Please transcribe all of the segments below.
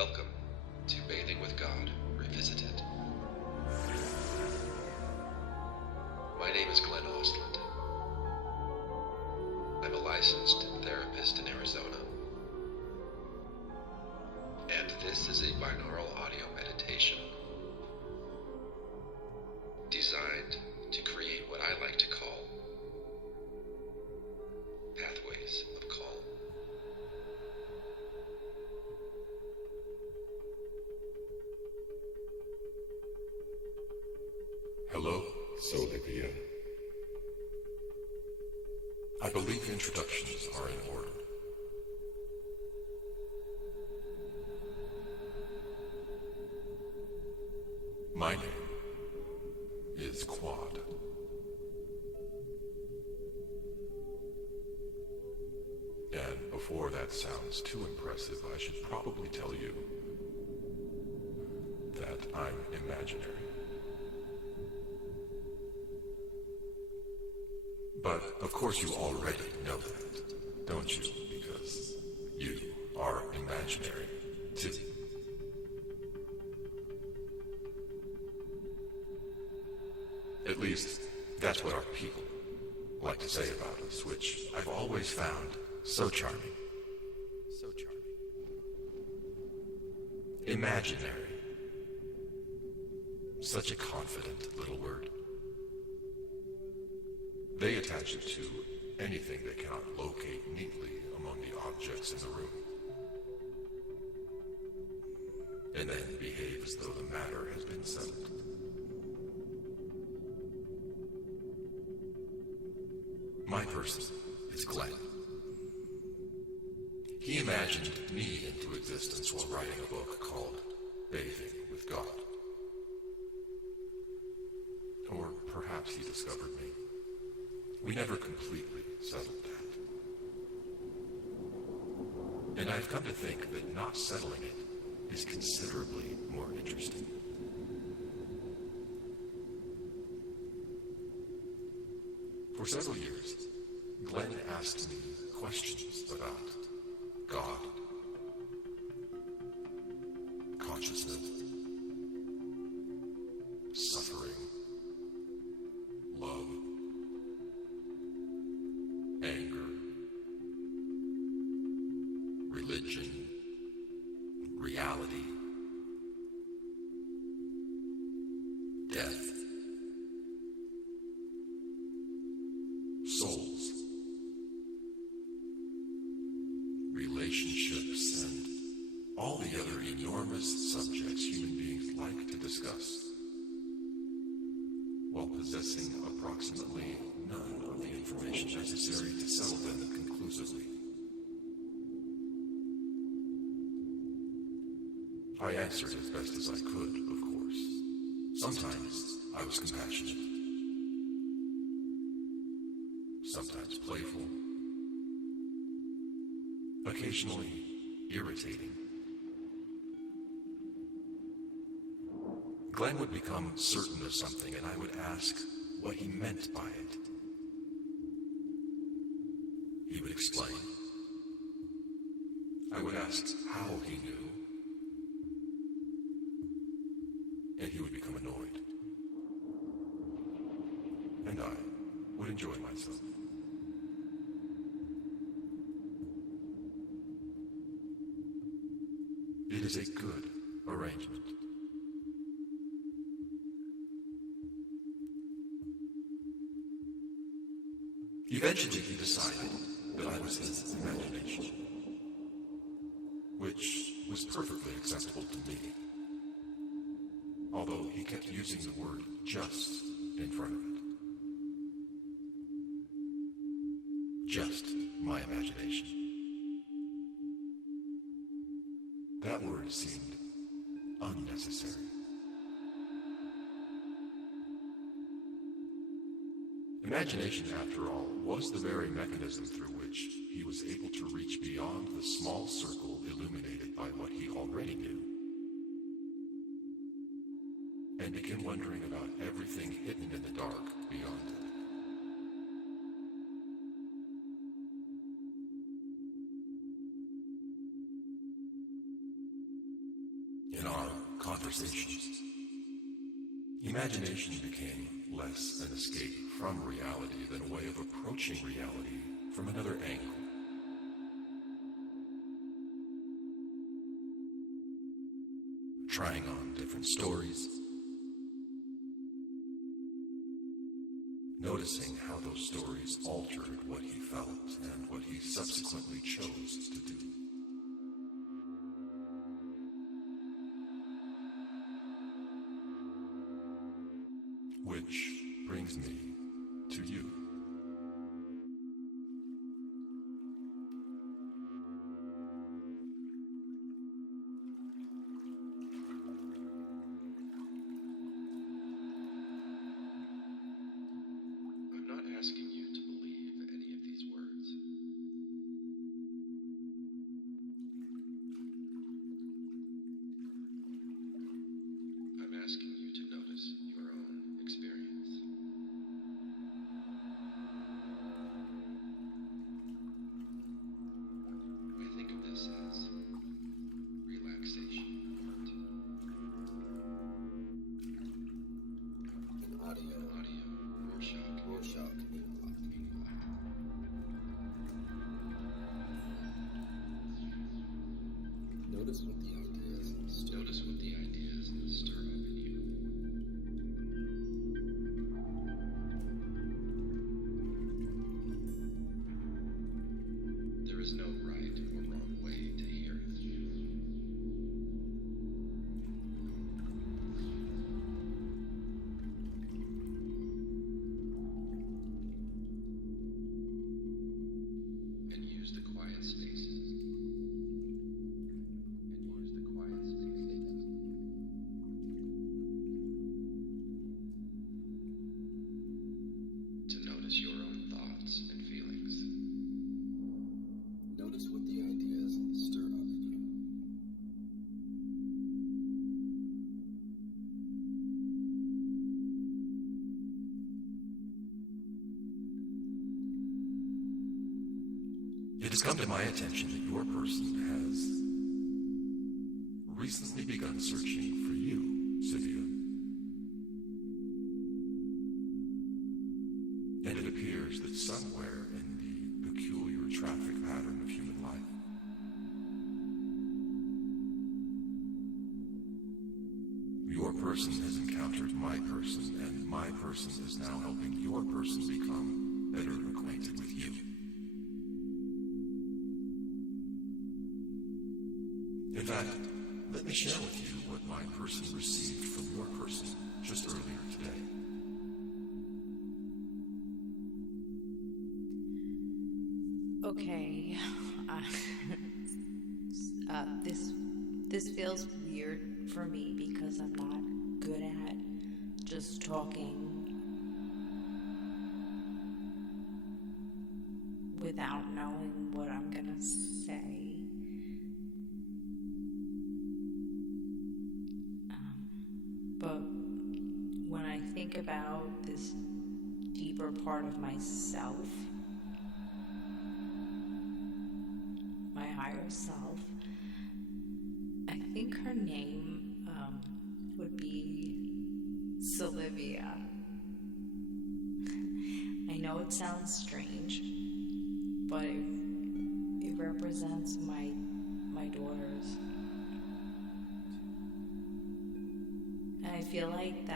Welcome to Bathing with God Revisited. My name is Glenn Ostland. I'm a licensed therapist in Arizona. And this is a binaural audio meditation designed to create what I like to call pathways of calm. Hello, Solivia. I believe introductions are in order. My name is Quad. And before that sounds too impressive, I should probably tell you that I'm imaginary. But, of course, you already know that, don't you? Because you are imaginary, too. At least, that's what our people like to say about us, which I've always found so charming. So charming. Imaginary. Such a confident little word. They attach it to anything they cannot locate neatly among the objects in the room. And then behave as though the matter has been settled. My person is Glenn. He imagined me into existence while writing a book called Bathing with God. Or perhaps he discovered me. We never completely settled that. And I've come to think that not settling it is considerably more interesting. For several years, Glenn asked me questions about God, consciousness, suffering, love, anger, religion, reality, death, souls, relationships, and all the other enormous subjects human beings like to discuss, while possessing approximately none of the information necessary to settle them conclusively. I answered as best as I could, of course. Sometimes I was compassionate. Sometimes playful. Occasionally irritating. Glenn would become certain of something, and I would ask what he meant by it. He would explain. I would ask how he knew, and he would become annoyed. And I would enjoy myself. It is a good arrangement. Eventually he decided that I was his imagination, which was perfectly acceptable to me, although he kept using the word just in front of it. Just my imagination. That word seemed unnecessary. Imagination, after all, was the very mechanism through which he was able to reach beyond the small circle illuminated by what he already knew, and begin wondering about everything hidden in the dark beyond it. In our conversations, imagination became less an escape from reality than a way of approaching reality from another angle. Trying on different stories, noticing how those stories altered what he felt and what he subsequently chose to do. Which brings me to you. I'm not asking you to believe any of these words. I'm asking you to notice your own experience. I think of this as relaxation art. An audio, Rorschach in black. Notice what the ideas stir up in you. There is no right or wrong way to hear it. And use the quiet spaces. To notice your own thoughts and feelings. Notice what the ideas stir up in you. It has come to my attention that your person has recently begun searching for you, Solivia. And it appears that somewhere in the peculiar traffic pattern of human life, your person has encountered my person, and my person is now helping your person become better acquainted with you. In fact, let me share with you what my person received from your person just earlier today. Okay, this feels weird for me because I'm not good at just talking without knowing what I'm gonna say. But when I think about this deeper part of myself, my higher self, I think her name would be Solivia. I know it sounds strange, but it represents my daughters. And I feel like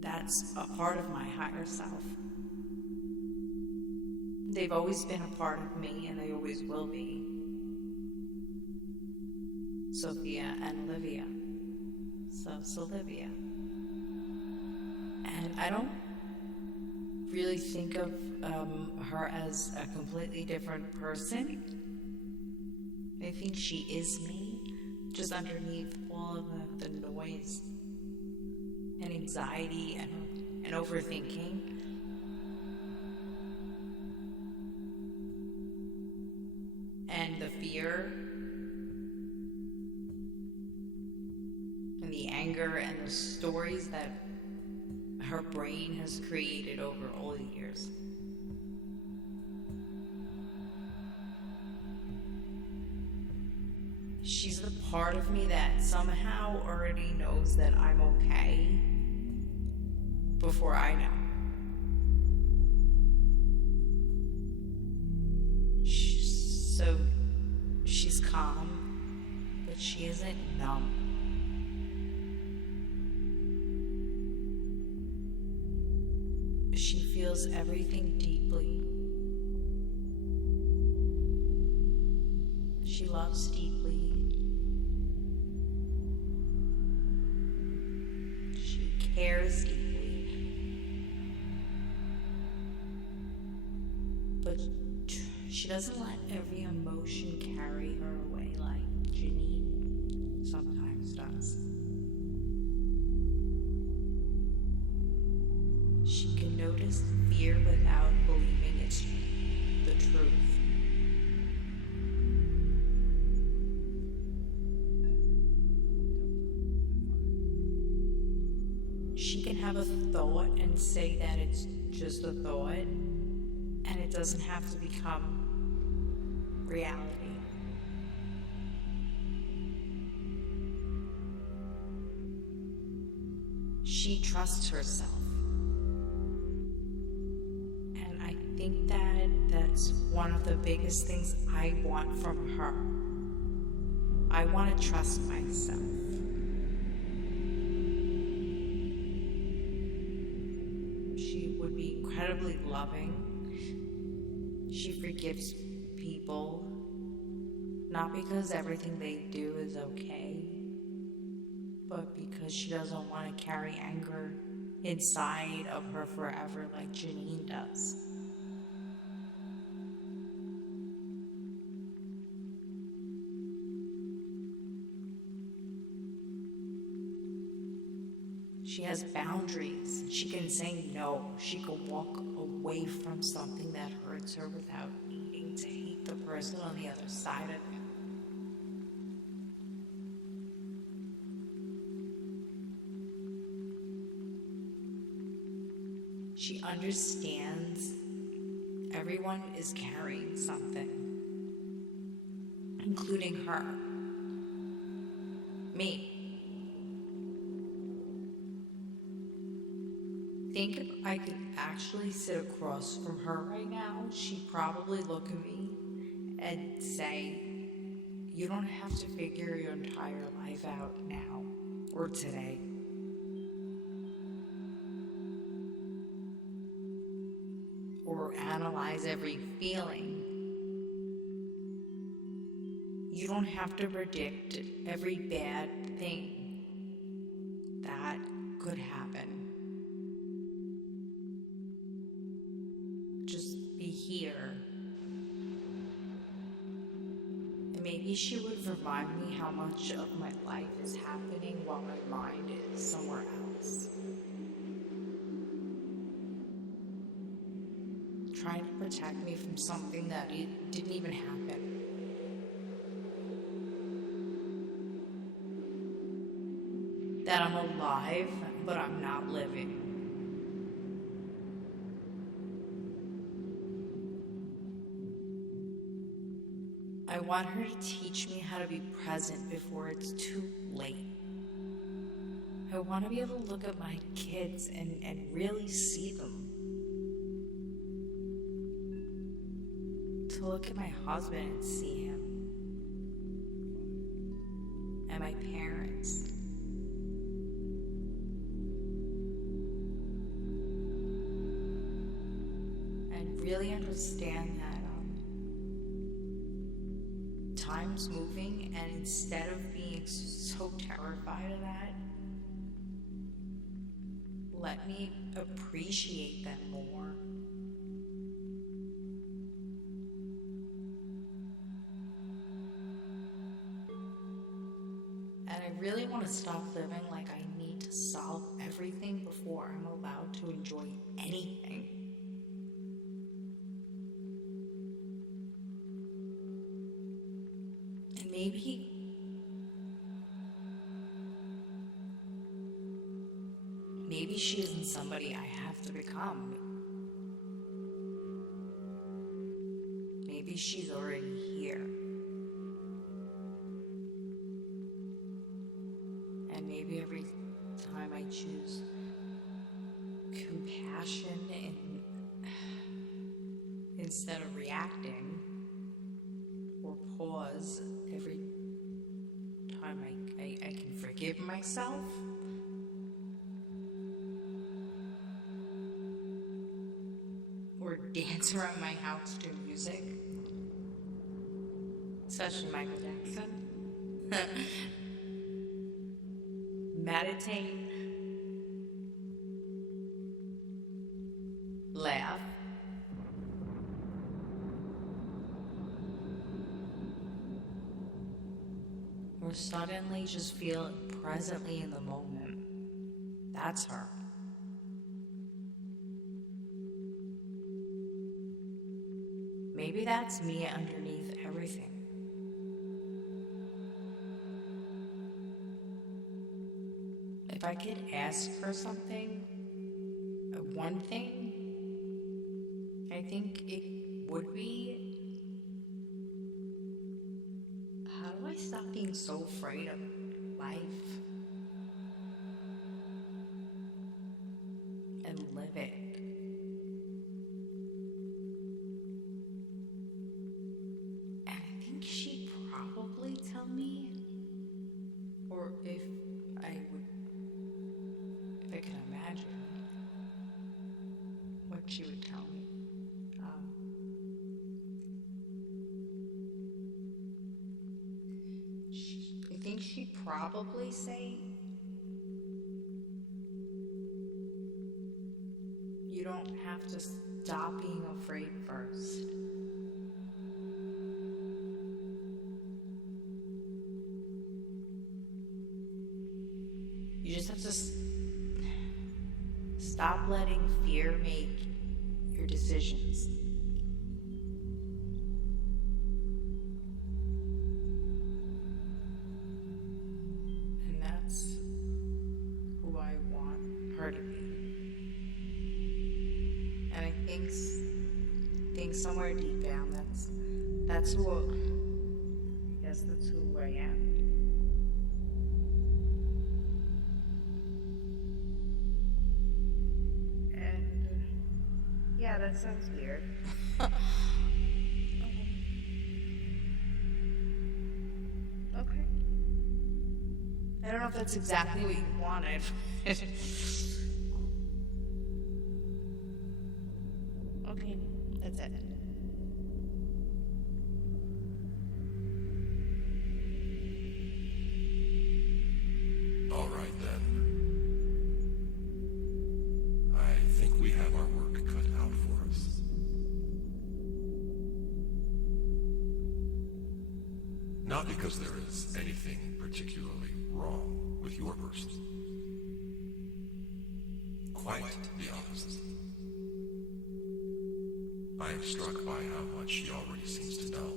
that's a part of my higher self. They've always been a part of me, and they always will be. Sophia and Olivia. So, Solivia. And I don't really think of her as a completely different person. I think she is me, just underneath all of the noise and anxiety and overthinking. And the fear and the anger and the stories that her brain has created over all the years. She's the part of me that somehow already knows that I'm okay before I know. So she's calm, but she isn't numb. She feels everything deeply. She loves deeply. She cares deeply. But she doesn't let every emotion carry her away like Janine sometimes does. She can notice fear without believing it's the truth. She can have a thought and say that it's just a thought, and it doesn't have to become reality. She trusts herself. And I think that that's one of the biggest things I want from her. I want to trust myself. She would be incredibly loving. She forgives people, not because everything they do is okay, but because she doesn't want to carry anger inside of her forever like Janine does. She has boundaries. She can say no. She can walk away from something that hurts her without needing to hate the person on the other side of it. She understands everyone is carrying something, including her, me. Think if I could actually sit across from her right now, she'd probably look at me and say, you don't have to figure your entire life out now or today. Or analyze every feeling. You don't have to predict every bad thing that could happen. Just be here. And maybe she would remind me how much of my life is happening while my mind is somewhere else. Trying to protect me from something that it didn't even happen. That I'm alive, but I'm not living. I want her to teach me how to be present before it's too late. I want to be able to look at my kids and really see them. To look at my husband and see him. And my parents. And really understand that time's moving, and instead of being so terrified of that, let me appreciate them more. And I really want to stop living like I need to solve everything before I'm allowed to enjoy anything. And maybe she isn't somebody I have to become. Maybe she's already here. And maybe every time I choose compassion instead of reacting, or pause every time I can forgive myself, or dance around my house to music, especially Michael Jackson. Meditate, laugh, or suddenly just feel presently in the moment. That's her. Maybe that's me underneath everything. If I could ask her something, one thing, I think it would be, how do I stop being so afraid of life and live it? And I think she'd probably tell me, or if I could imagine what she would tell me. I think she'd probably say, you don't have to stop being afraid first. You just have to stop letting fear make your decisions. And that's who I want her to be. And I think somewhere deep down, that's who, I guess that's who I am. Yeah, that sounds weird. Okay. I don't know if that's exactly what you wanted. Okay, that's it. All right then. I think we have our work cut out for us. Not because there is anything particularly wrong with your person. Quite the opposite. I am struck by how much she already seems to know.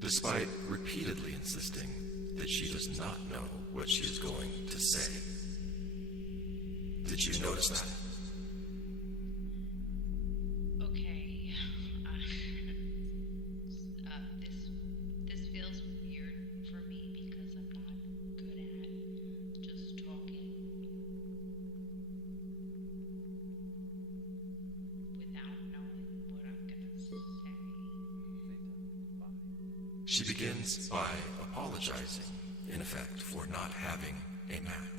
Despite repeatedly insisting that she does not know what she is going to say. Did you notice that? Okay. This feels weird for me because I'm not good at just talking without knowing what I'm gonna say. She begins by apologizing, in effect, for not having a map.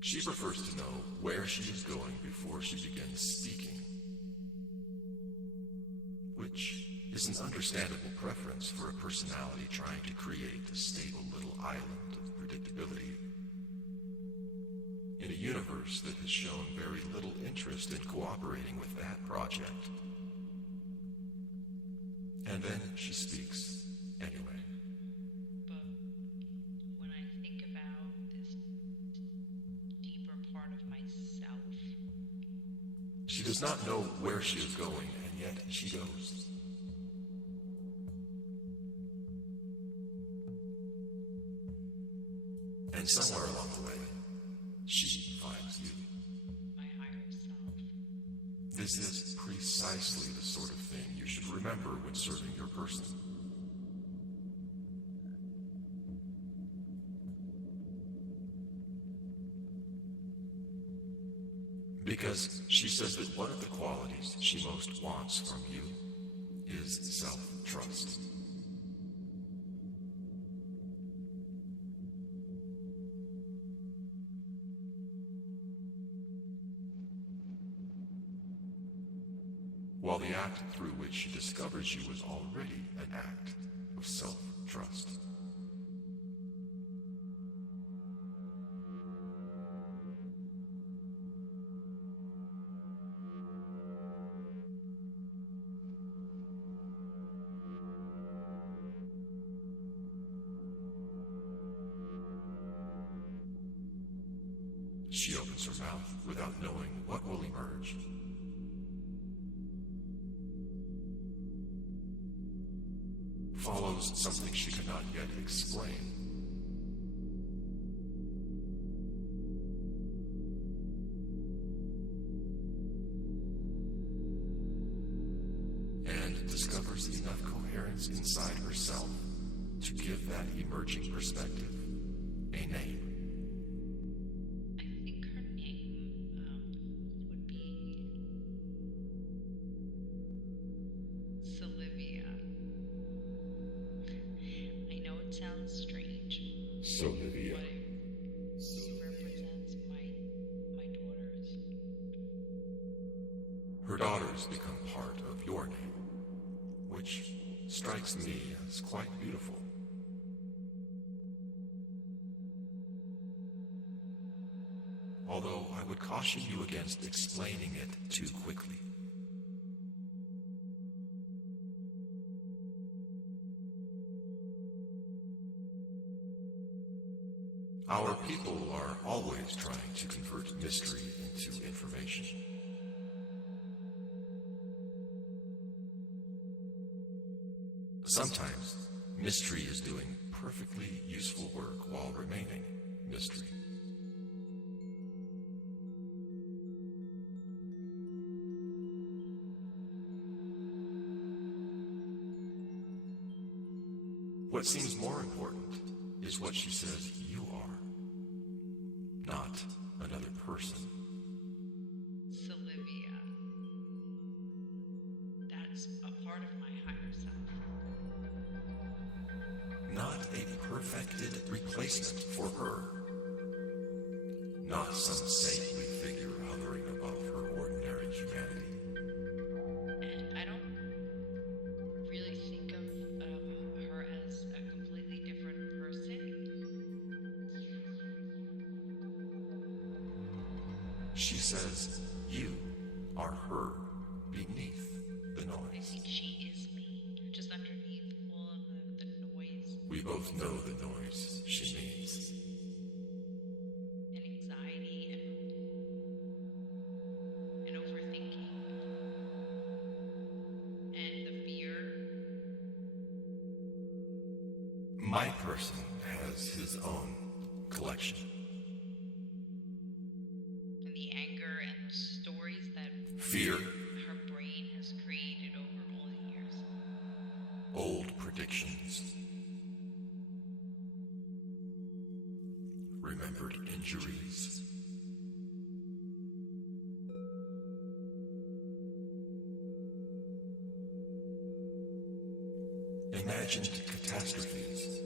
She prefers to know where she is going before she begins speaking, which is an understandable preference for a personality trying to create a stable little island of predictability in a universe that has shown very little interest in cooperating with that project. And then she speaks anyway. But when I think about this deeper part of myself, She does not know where she is going, and yet she goes. And somewhere along the way, she finds you. My higher self. This is precisely the sort of thing you should remember when serving your person. Because she says that one of the qualities she most wants from you is self-trust. While the act through which she discovers you is already an act of self-trust. She opens her mouth without knowing what will emerge. Follows something she cannot yet explain. And discovers enough coherence inside herself to give that emerging perspective a name. I think her name would be Solivia. I know it sounds strange, Solivia. but it represents my daughters. Her daughters become part of your name, which strikes me as quite beautiful. Although I would caution you against explaining it too quickly. Our people are always trying to convert mystery into information. Sometimes, mystery is doing perfectly useful work while remaining mystery. What seems more important is what she says you are, not another person. Solivia. That's a part of my higher self. Not a perfected replacement for her. Not some saintly figure hovering above her ordinary humanity. And I don't really think of her as a completely different person. She says you are her beneath the I noise. think she is me, just underneath all of the noise We both know the noise she means. and anxiety and overthinking and the fear. My person has his own collection. And the anger and the stories that Fear, her brain has created over all the years. old predictions, remembered injuries, imagined catastrophes,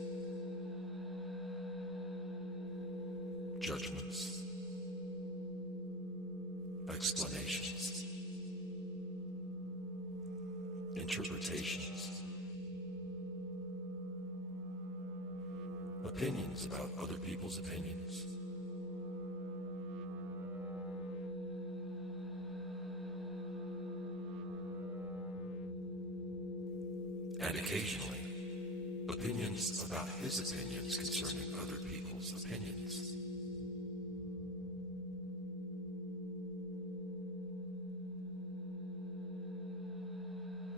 judgments, explanations, interpretations, opinions about other people's opinions. And occasionally, opinions about his opinions concerning other people's opinions.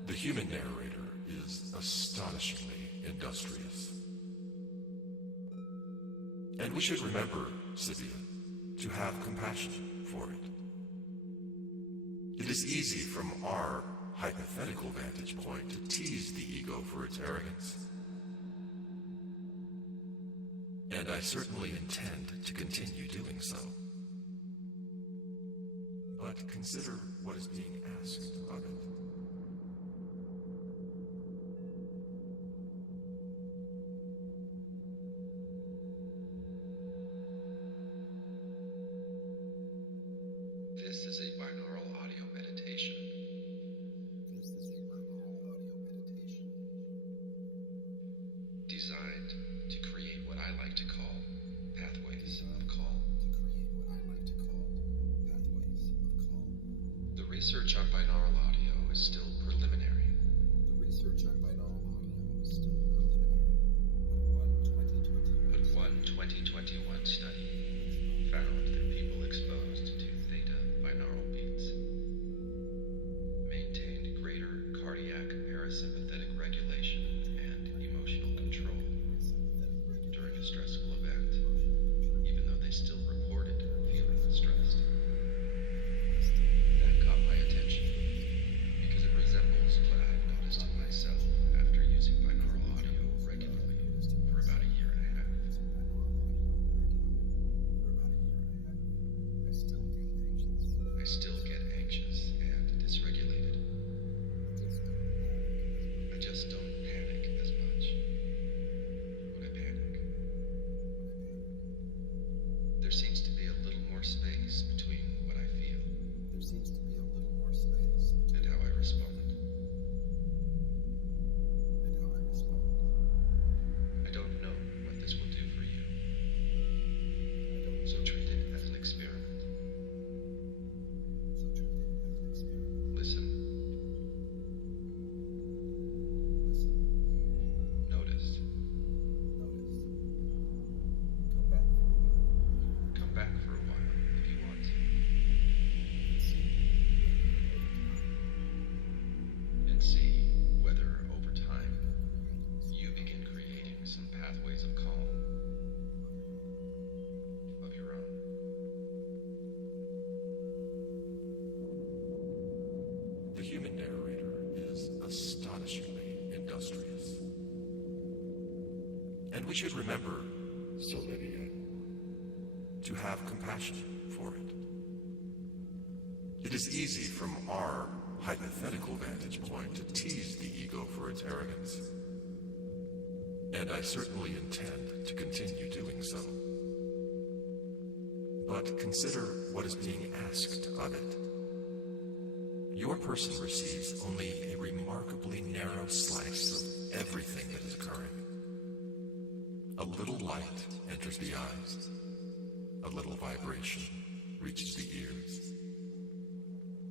The human narrator is astonishingly industrious. And we should remember, Solivia, to have compassion for it. It is easy from our hypothetical vantage point to tease the ego for its arrogance. And I certainly intend to continue doing so. But consider what is being asked of it. This is a binaural audio meditation. Designed to create what I like to call pathways of calm. The research on binaural audio is still preliminary. But one 2021 study found that people exposed to theta binaural beats maintained greater cardiac parasympathetic regulation and emotional control during a stressful event, even though they still reported feeling stressed. That caught my attention because it resembles what I've noticed in myself after using binaural audio regularly for about a year and a half. I still get anxious and dysregulated. I just don't panic as much when I panic. There seems to be a little more space between what I feel and how I respond. I don't know what this will do for you, so treat it as an experiment. Listen. Notice. Come back for a while if you want to. And see whether over time you begin creating some pathways of calm of your own. The human narrator is astonishingly industrious. And we should remember, Solivia, to have compassion for it. It is easy from our hypothetical vantage point to tease the ego for its arrogance. And I certainly intend to continue doing so. But consider what is being asked of it. Your person receives only a remarkably narrow slice of everything that is occurring. A little light enters the eyes. A little vibration reaches the ears.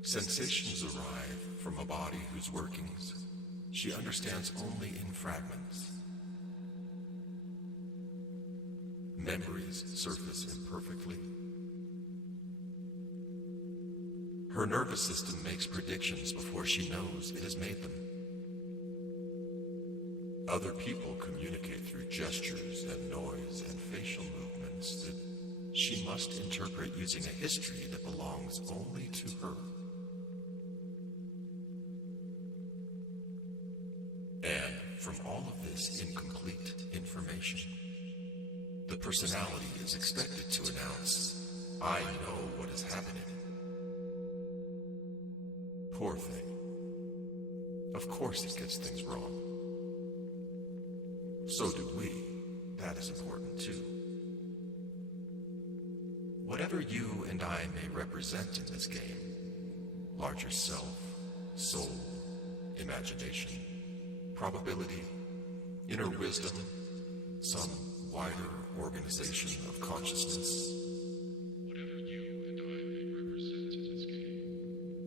Sensations arrive from a body whose workings she understands only in fragments. Memories surface imperfectly. Her nervous system makes predictions before she knows it has made them. Other people communicate through gestures and noise and facial movements that she must interpret using a history that belongs only to her. And from all of this incomplete information, the personality is expected to announce, "I know what is happening." Poor thing. Of course it gets things wrong. So do we. That is important too. Whatever you and I may represent in this game, larger self, soul, imagination, probability, inner wisdom, some wider organization of consciousness, Whatever you and I may represent in this game,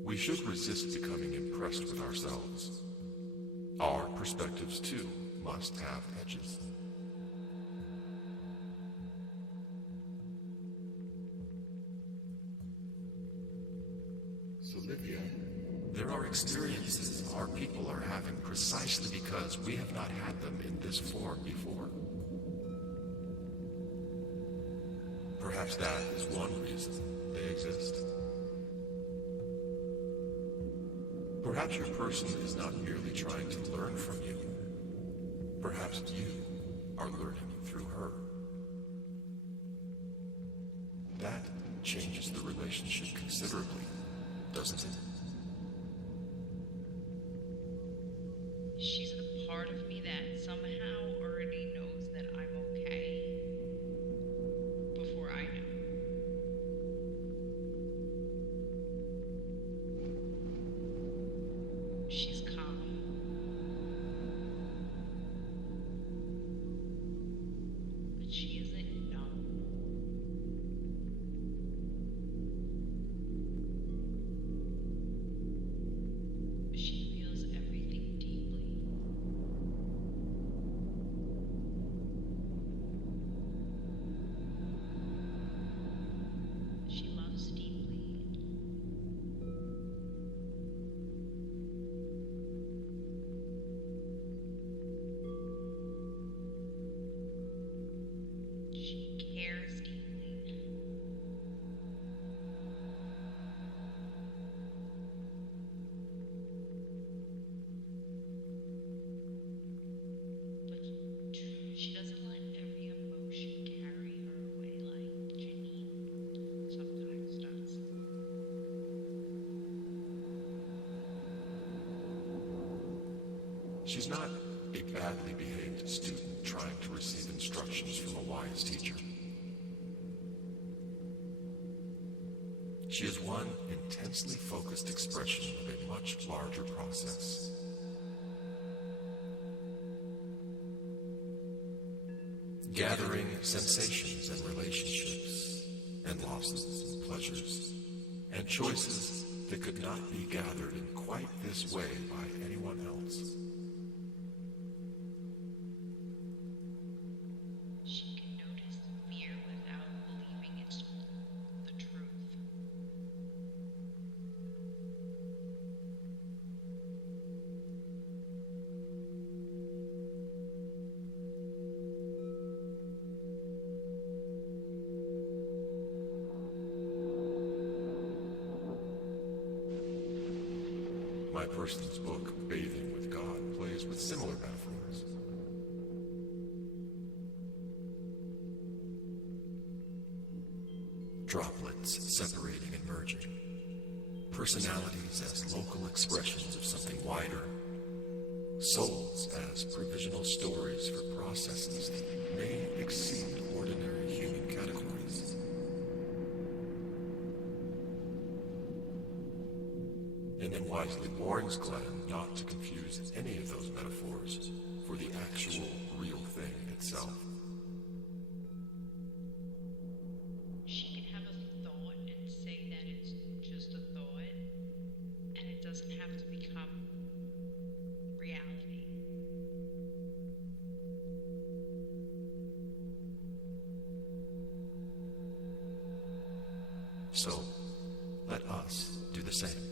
we should resist becoming impressed with ourselves. Our perspectives, too, must have edges. Solivia, there are experiences our people are having precisely because we have not had them in this form before. Perhaps Perhaps that is one reason they exist. Perhaps your person is not merely trying to learn from you. Perhaps you are learning through her. That changes the relationship considerably, doesn't it? She's the part of me that somehow already knows that I'm okay before I know. She's calm. But she isn't numb. She feels everything deeply. She loves deeply. She cares deeply. But she doesn't let every emotion carry her away like Janine sometimes does. She's not a badly behaved student trying to receive instructions from a wise teacher. She is one intensely focused expression of a much larger process. Gathering sensations and relationships, and losses and pleasures, and choices that could not be gathered in quite this way by anyone else. She can notice fear without believing it's the truth. My person's book, Bathing with God, plays with similar metaphors. Droplets separating and merging. Personalities as local expressions of something wider. Souls as provisional stories for processes that may exceed ordinary human categories. And then wisely warns Glenn not to confuse any of those metaphors for the actual real thing itself. She can have a thought and say that it's just a thought, and it doesn't have to become reality. So, let us do the same.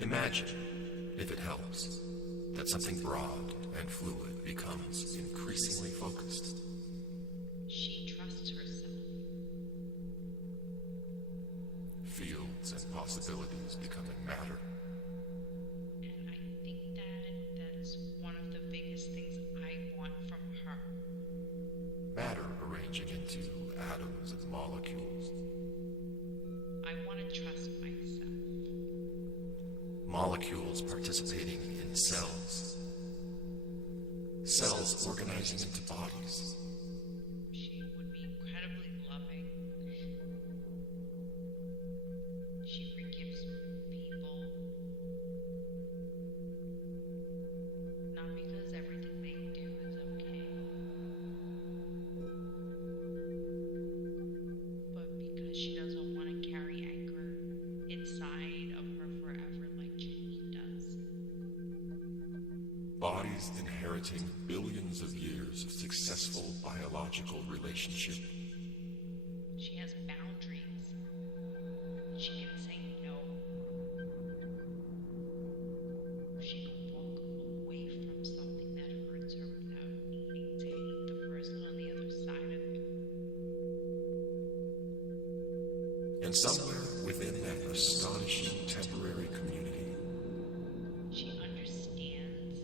Imagine, if it helps, that something broad and fluid becomes increasingly focused. She trusts herself. Fields and possibilities becoming matter. And I think that is one of the biggest things I want from her. Matter arranging into atoms and molecules. I want to trust myself. Molecules participating in cells. Cells organizing into bodies. She would be incredibly loving. She forgives people. Not because everything they do is okay, but because she doesn't want to carry anger inside of her forever like Janine does. Bodies inheriting billions of years of successful biological relationship. She has boundaries. She can say no. She can walk away from something that hurts her without needing to hate the person on the other side of it. And somewhere within that astonishing temporary community, She understands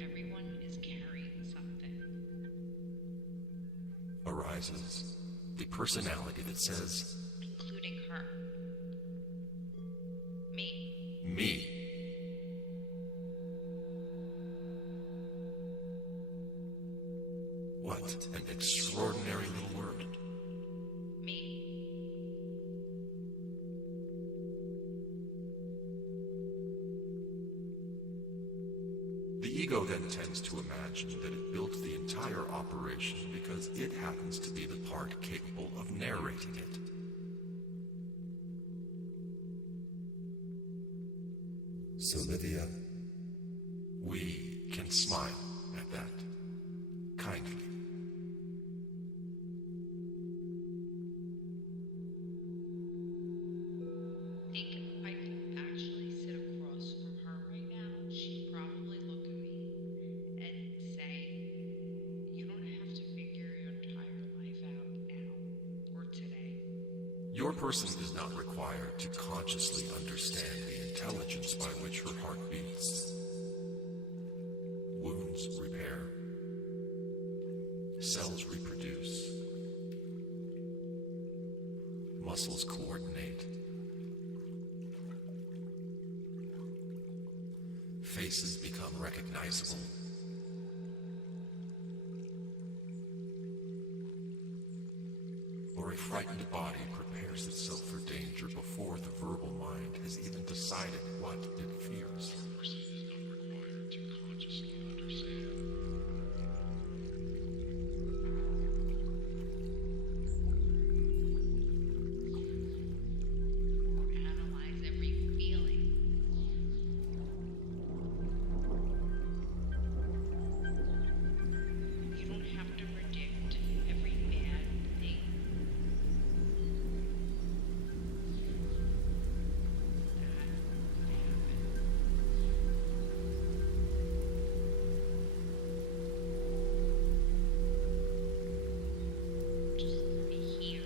everyone is carrying something. arises the personality that says, Including her. Me. me. What an extraordinary little word. Me. The ego then tends to imagine that it built the entire operation because it happens to be the part capable of narrating it. Solivia, we can smile at that kindly. I think if I could actually sit across from her right now, she'd probably look at me and say, you don't have to figure your entire life out now or today. Your person is not required to consciously understand the intelligence by which her heart beats. Wounds repair. Cells reproduce. Muscles coordinate. Faces become recognizable. Or a frightened body prepares itself for danger before the verbal mind has even decided what it fears. Your person is not required to consciously understand. Or analyze every feeling. You don't have to predict every bad thing. That could happen. Just be here.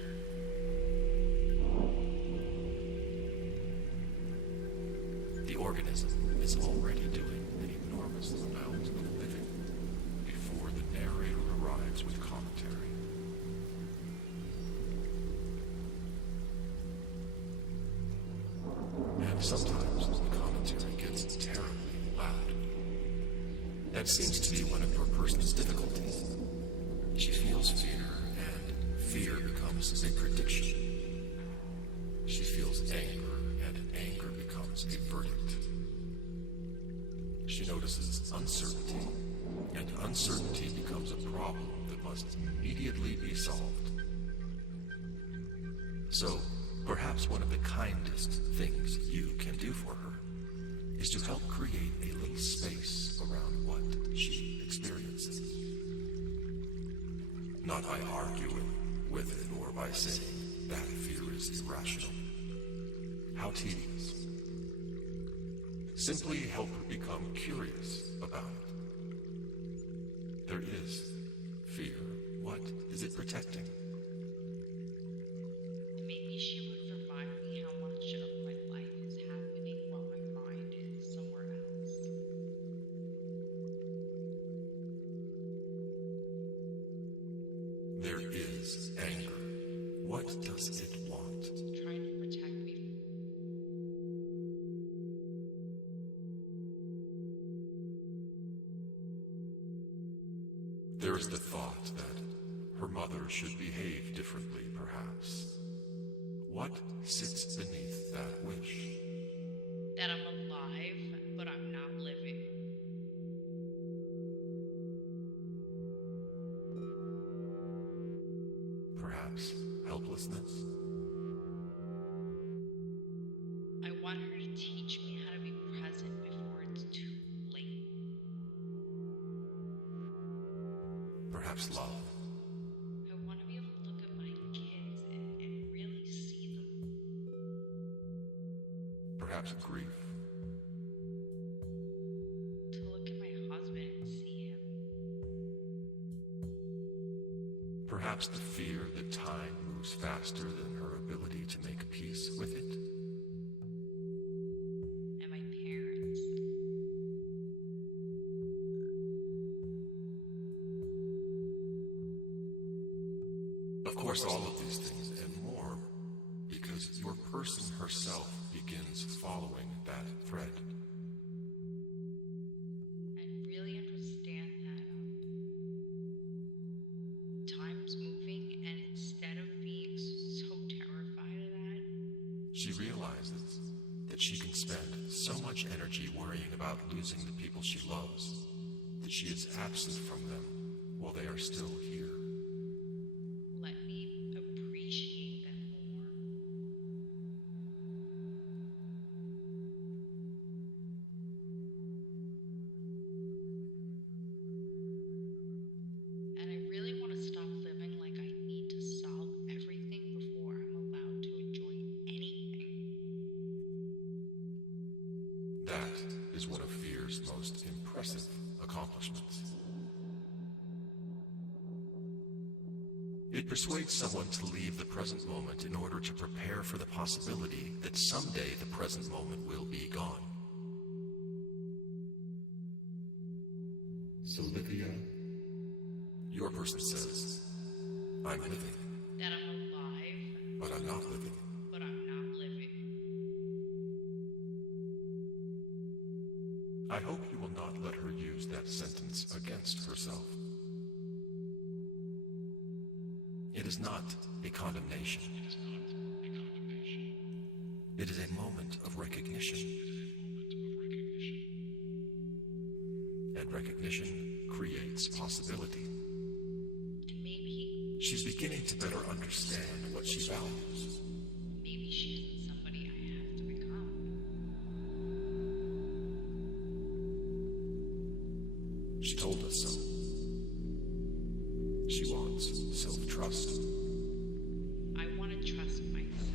The organism is already doing an enormous amount of living before the narrator arrives with commentary. And sometimes the commentary gets terribly loud. That seems to be one of your person's difficulties. She feels fear, and fear becomes a prediction. She feels anger, and anger becomes a verdict. She notices uncertainty, and uncertainty becomes a problem that must immediately be solved. So, perhaps one of the kindest things you can do for her is to help create a little space around what she experiences. Not by arguing with it or by saying that fear is irrational. How tedious. Simply help her become curious about it. There is fear. What is it protecting? Maybe she would remind me how much of my life is happening while my mind is somewhere else. There is anger. What does it want? Trying to protect me. There is the thought that her mother should behave differently, perhaps. What sits beneath that wish? That I'm alive, but I'm not living. Perhaps helplessness? I want her to teach me how to be present before it's too late. Perhaps love? I want to be able to look at my kids and really see them. Perhaps grief? To look at my husband and see him. Perhaps the fear that time moves faster than her ability to make peace with it? And my parents. Of course, all of these things and more, because your person herself begins following that thread. And really understand that time's moving, and instead of being so terrified of that, She realizes that she can spend so much energy worrying about losing the people she loves that she is absent from them while they are still here. let me appreciate them more. And I really want to stop living like I need to solve everything before I'm allowed to enjoy anything. That is one of fear's most impressive accomplishments. It persuades someone to leave the present moment in order to prepare for the possibility that someday the present moment will be gone. Solivia, Your person says, I'm living, That I'm alive, but I'm not living. but I'm not living. I hope you will not let her use that sentence against herself. It is not a condemnation. It is a moment of recognition. And recognition creates possibility. And maybe, She's beginning to better understand what she values. maybe she isn't somebody I have to become. She told us so. She wants self-trust. I want to trust myself.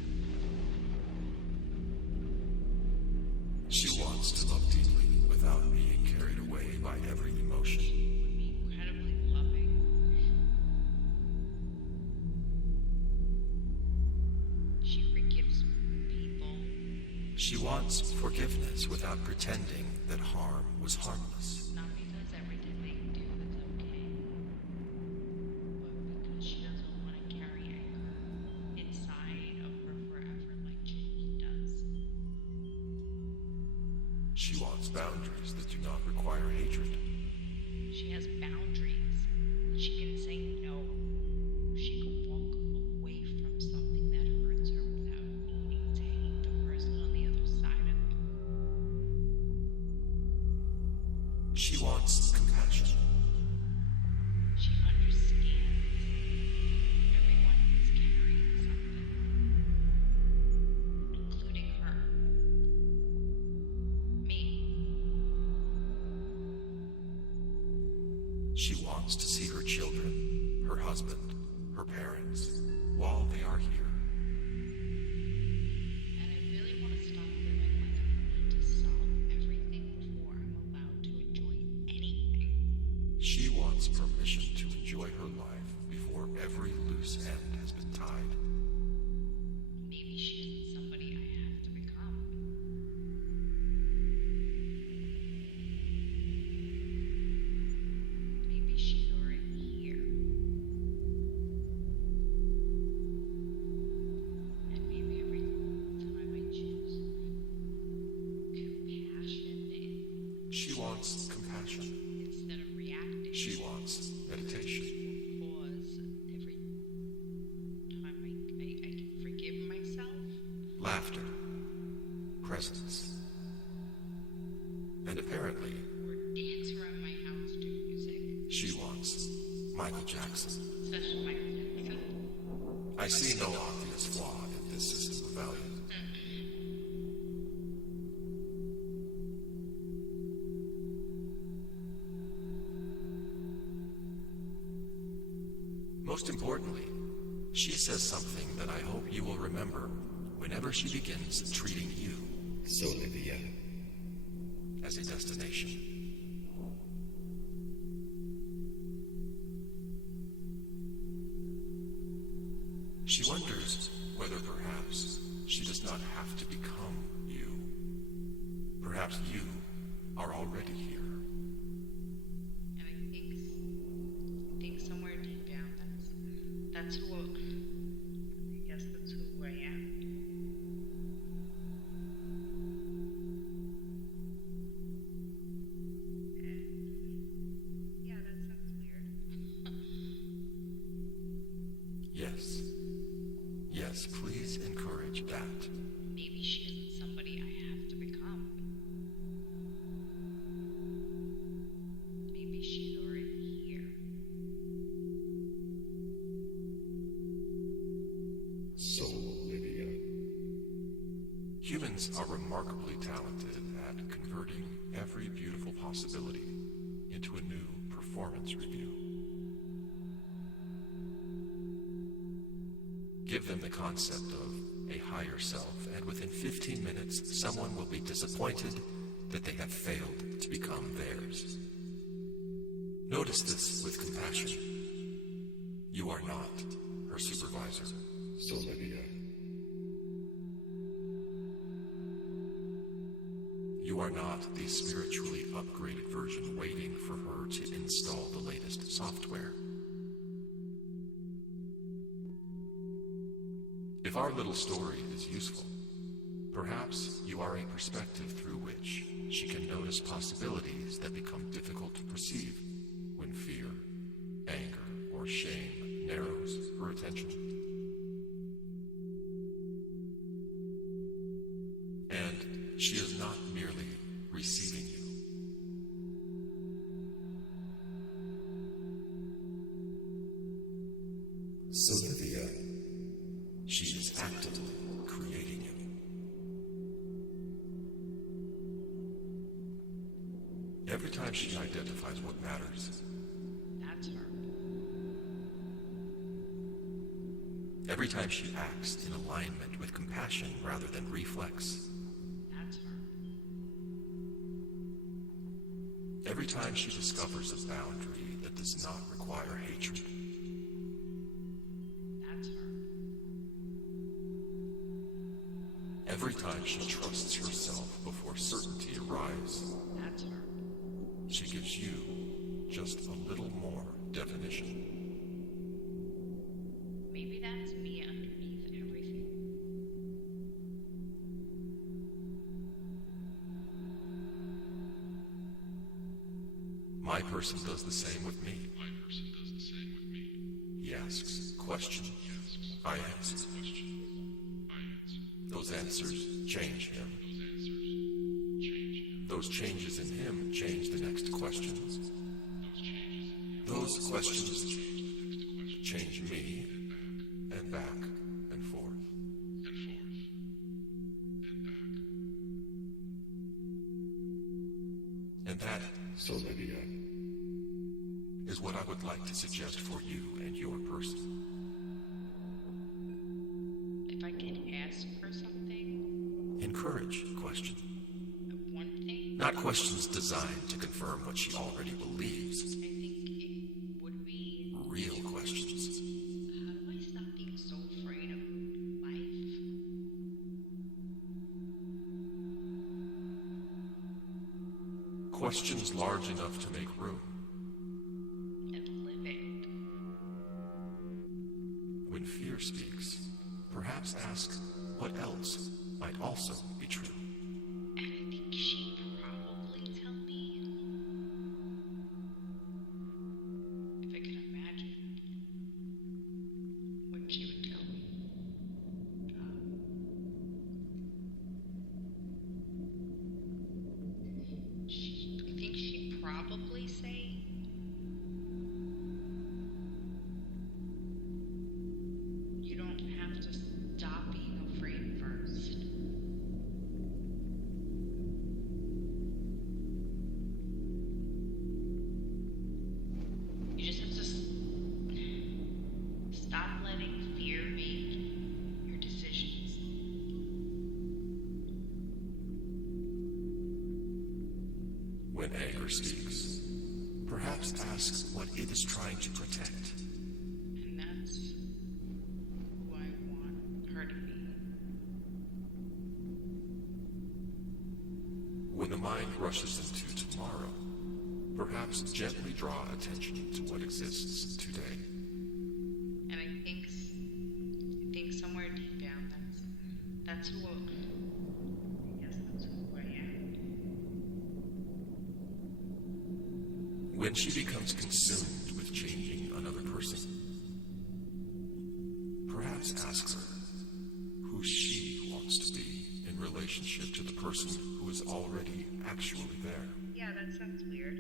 She wants to love deeply without being carried away by every emotion. Would be incredibly loving. She forgives people. She wants forgiveness without pretending that harm was harmless. Not because everything they do is okay, but because she doesn't want to carry anger inside of her forever like Jamie does. She wants boundaries that do not require hatred. She has boundaries. She can say no. She can walk away from something that hurts her without needing to hate the person on the other side of it. She wants compassion. She understands everyone is carrying something, including her. Me. She wants to see her children, her husband, her parents, while they are here. And I really want to stop living like I need to solve everything before I'm allowed to enjoy anything. She wants permission to enjoy her life before every loose end has been tied. Maybe she isn't somebody I have to become. Maybe she's already here. And maybe every time I choose compassion She wants compassion. instead of reacting, She wants meditation. pause every time I can forgive myself. Laughter, presence, and apparently, Or dance around my house to music, she wants Michael Jackson. especially my Jackson. I see no obvious flaw in this system of values. Most importantly, she says something that I hope you will remember whenever she begins treating you Solivia, as a destination. She wonders whether perhaps she does not have to become you. Perhaps you are already here. And I think somewhere deep down, that's who I guess that's who I am. And yeah, that sounds weird. Yes, please encourage that. Maybe she isn't somebody I have to become. Maybe she's already here. Solivia. Humans are remarkably talented at converting every beautiful possibility into a new performance review. Give them the concept of a higher self, and within 15 minutes, someone will be disappointed that they have failed to become theirs. Notice this with compassion. You are not her supervisor, Solivia. You are not the spiritually upgraded version waiting for her to install the latest software. If our little story is useful, perhaps you are a perspective through which she can notice possibilities that become difficult to perceive when fear, anger, or shame narrows her attention. And she is not merely receiving you. Solivia. She is actively creating you. Every time she identifies what matters, That's her. every time she acts in alignment with compassion rather than reflex, That's her. every time she discovers a boundary that does not require hatred, That's her. every time she trusts herself before certainty arrives, That's her. she gives you just a little more definition. Maybe that's me underneath everything. My person does the same with me. He asks questions. I answer. Those answers change him. Those changes in him change the next questions. Those questions change me, and back and forth. And that, Solivia, is what I would like to suggest for you and your person. If I can ask for something, Encourage question. one thing, Not questions designed to confirm what she already believes. I think it would be, Real questions. how do I stop being so afraid of life? Questions large enough to make room. And live it. When fear speaks, perhaps ask what else might also be true. And I think she'd probably tell me, if I could imagine what she would tell me. I think she'd probably say, you don't have to stop being afraid first. You just have to stop letting fear make your decisions. When anger speaks, perhaps ask what it is trying to protect. And that's who I want her to mind rushes into tomorrow, perhaps gently draw attention to what exists today. And I think somewhere deep down, that's who I guess that's who I am. When she becomes consumed with changing another person, perhaps ask her who she wants to be in relationship to the person who is already actually there. Yeah, that sounds weird.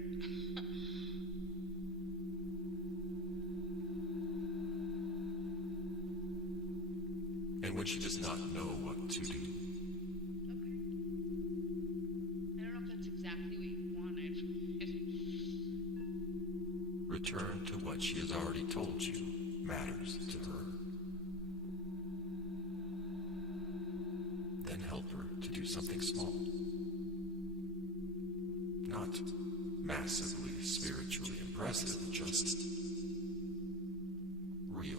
And when she does not know what to do, Okay. I don't know if that's exactly what you wanted. return to what she has already told you matters to her. Then help her to do something small. Not massively spiritually impressive, just real.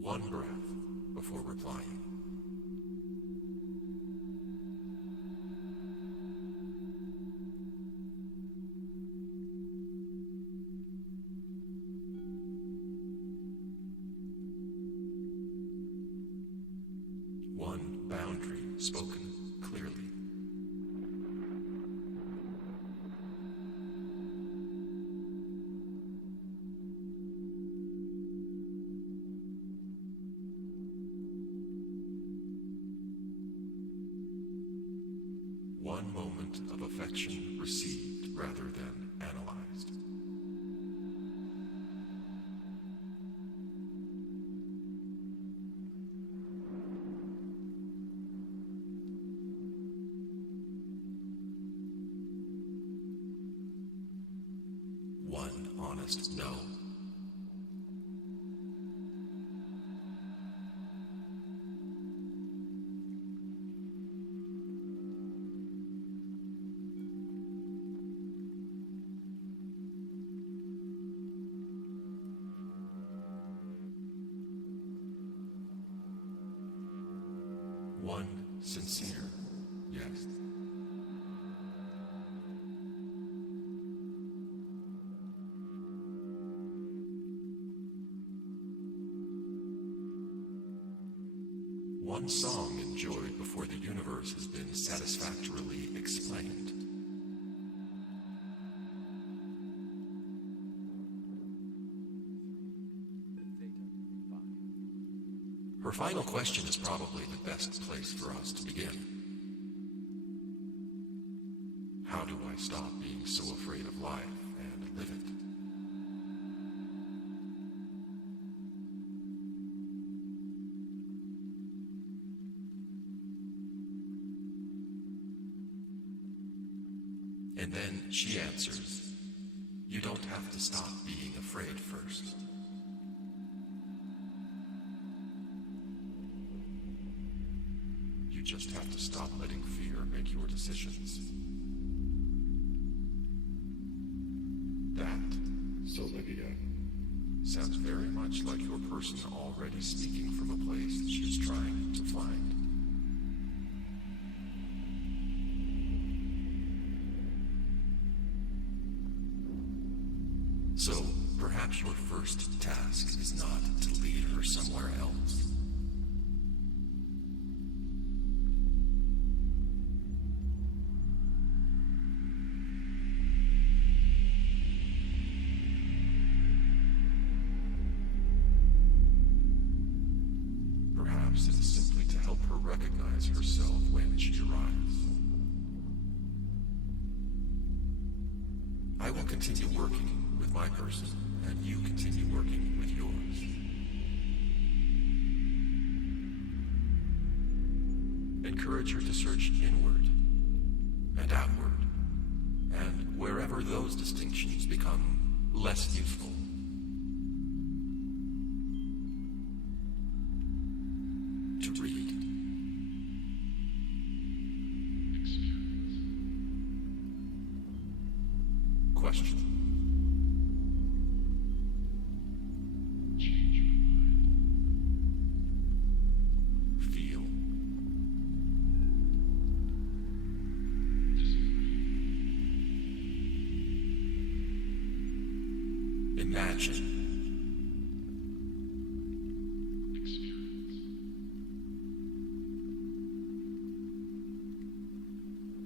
One breath before replying. One boundary spoken clearly. One moment of affection received rather than analyzed. One honest no. One sincere yes. One song enjoyed before the universe has been satisfactorily explained. Her final question is probably the best place for us to begin. How do I stop being so afraid of life and live it? And then she answers, you don't have to stop being afraid first. You just have to stop letting fear make your decisions. That, Solivia, sounds very much like your person already speaking from a place she's trying to find. So, perhaps your first task is not to lead her somewhere else. Perhaps it is simply to help her recognize herself when she arrives. I will continue working with my person, and you continue working with yours. Encourage her to search inward and outward, and wherever those distinctions become less useful, to read. Question. Feel. Imagine.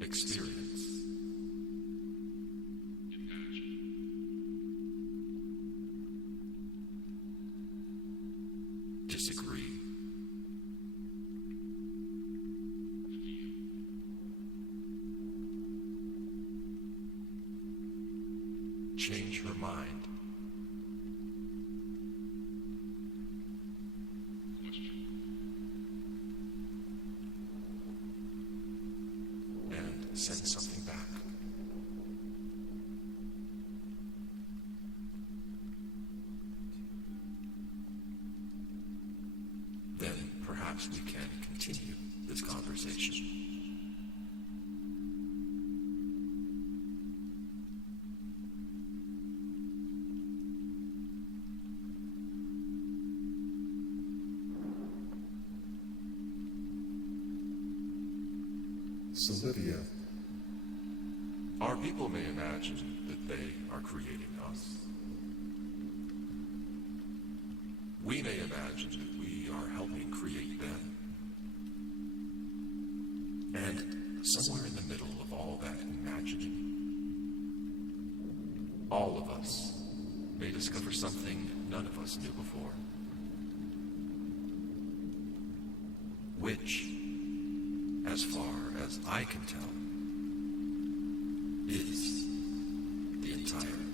Experience. Disagree. Change her mind. And send something back. Then perhaps we can continue this conversation. Solivia, Our people may imagine that they are creating us. We may imagine that we are helping create them. And somewhere in the middle of all that imagining, all of us may discover something none of us knew before. Which, as far as I can tell, is the entire